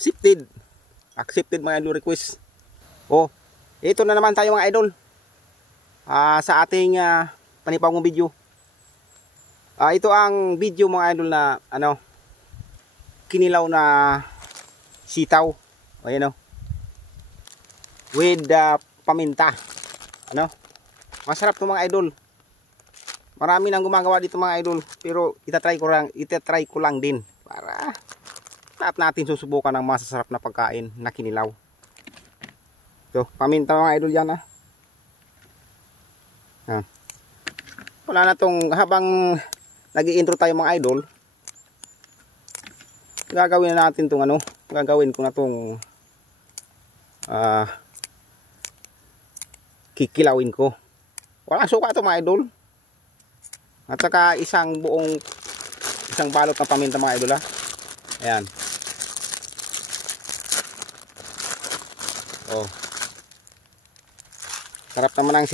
accepted. Accepted mga idol request. Oh, ito na naman tayo mga idol. Sa ating panibagong video. Ito ang video mga idol na kinilaw na sitaw. Ayan o. With paminta. Masarap to mga idol. Marami nang gumagawa dito mga idol, pero itatry ko lang din para natin susubukan ng masasarap na pagkain na kinilaw. So, paminta mga idol yan Wala na tong, habang nag-i-intro tayo mga idol, gagawin na natin tong gagawin ko na tong kikilawin ko. Walang suka to mga idol. At saka isang balot ng paminta mga idol Ayan. Oh. Sarap naman ang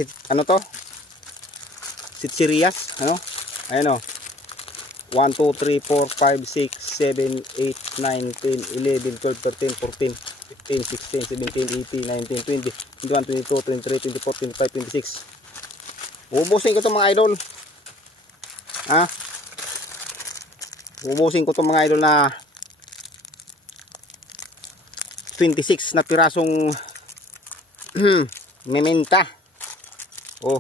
sitsiriyas, Ayan 1, 2, 3, 4, 5, 6, 7, 8, 9, 10, 11, 12, 13, 14, 15, 16, 17, 18, 19, 20, 21, 22, 23, 24, 25, 26. Ubusin ko ito mga idol. Ubusin ko itong mga idol na 26 na pirasong meminta. Oh.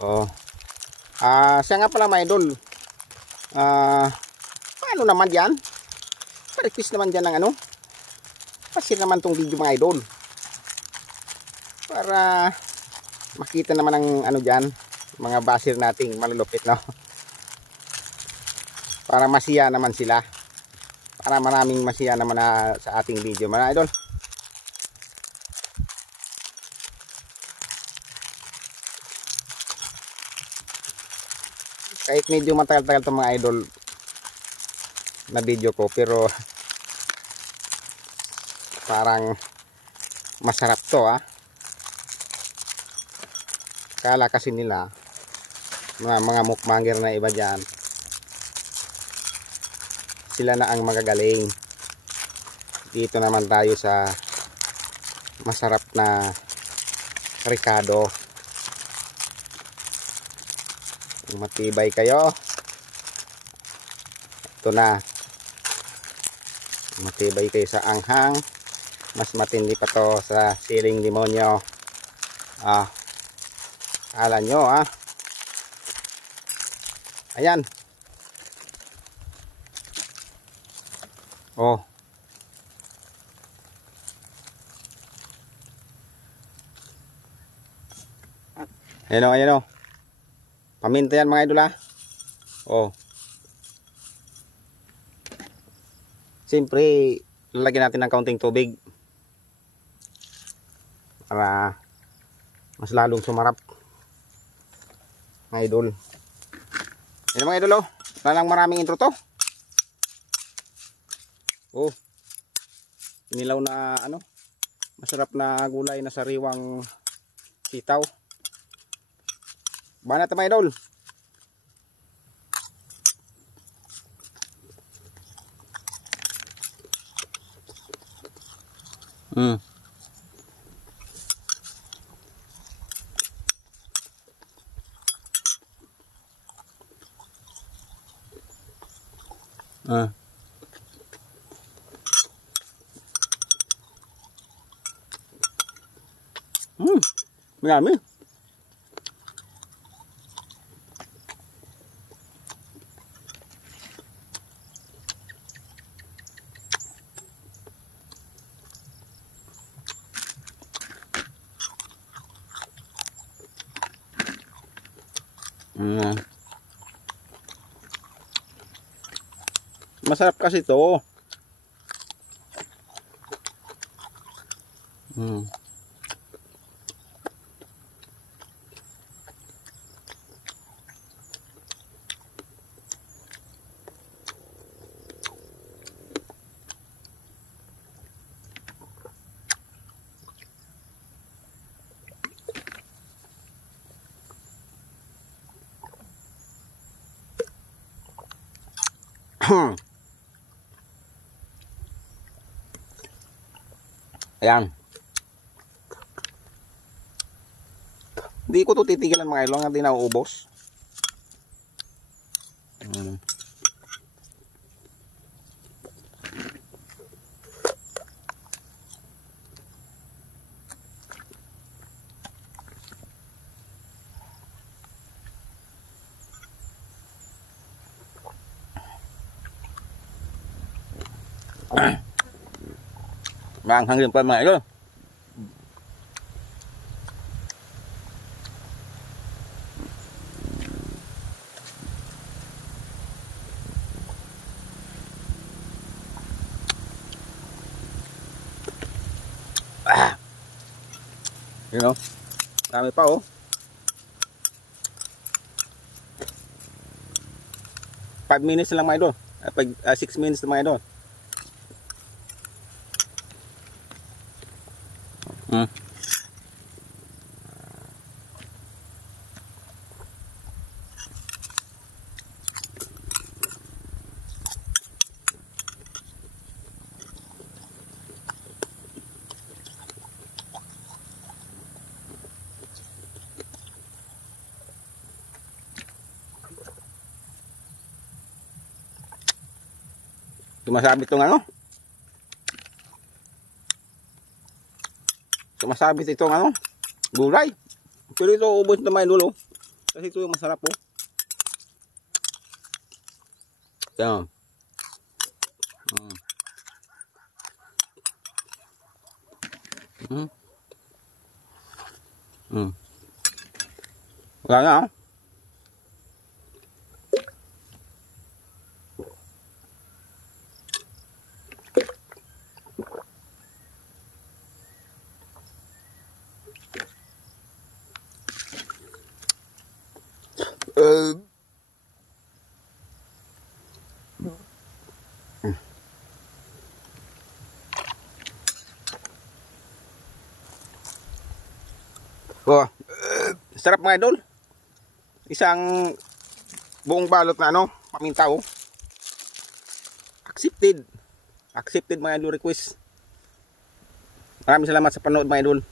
Oh. Siya nga pala mga idol. Paano naman yan? Pa-request naman dyan ng pa-share naman tong video mga idol. Para makita naman ang dyan, mga basir nating malulupit para masiya naman sila, para maraming masiya naman sa ating video mga idol. Kahit medyo matagal-tagal itong mga idol na video ko, pero parang masarap to Kala kasi nila mga mukbanger na iba dyan, sila na ang magagaling. Dito naman tayo sa masarap na ricado. Kung matibay kayo, ito na. Kung matibay kayo sa anghang, mas matindi pa to sa siling demonyo. Kala nyo ayan. Oh. Ayan o. Paminta yan mga idol Oh. Siyempre, lalagyan natin ng kaunting tubig para mas lalong sumarap mga idol. Yan mga idol wala lang maraming intro to. Oh. Inilaw na masarap na gulay na sariwang sitaw. Banat mga idol. Marami. Masarap kasi ito. Ayan. Hindi ko to titigilan mga idol hanggang di nauubos. Maanghang rin pa mga idol. You know, dami pa oh. 5 minutes lang mga idol. 6 minutes lang mga idol. Sumasabit itong ano? Sumasabit itong ano? Gulay. Pero ito ubos na may dulo. Kasi ito yung masarap po. Yan. Wala na ah. Oh, sarap mga idol. Isang buong balot na ano, paminta oh. Accepted. Accepted mga idol request. Maraming salamat sa panood mga idol.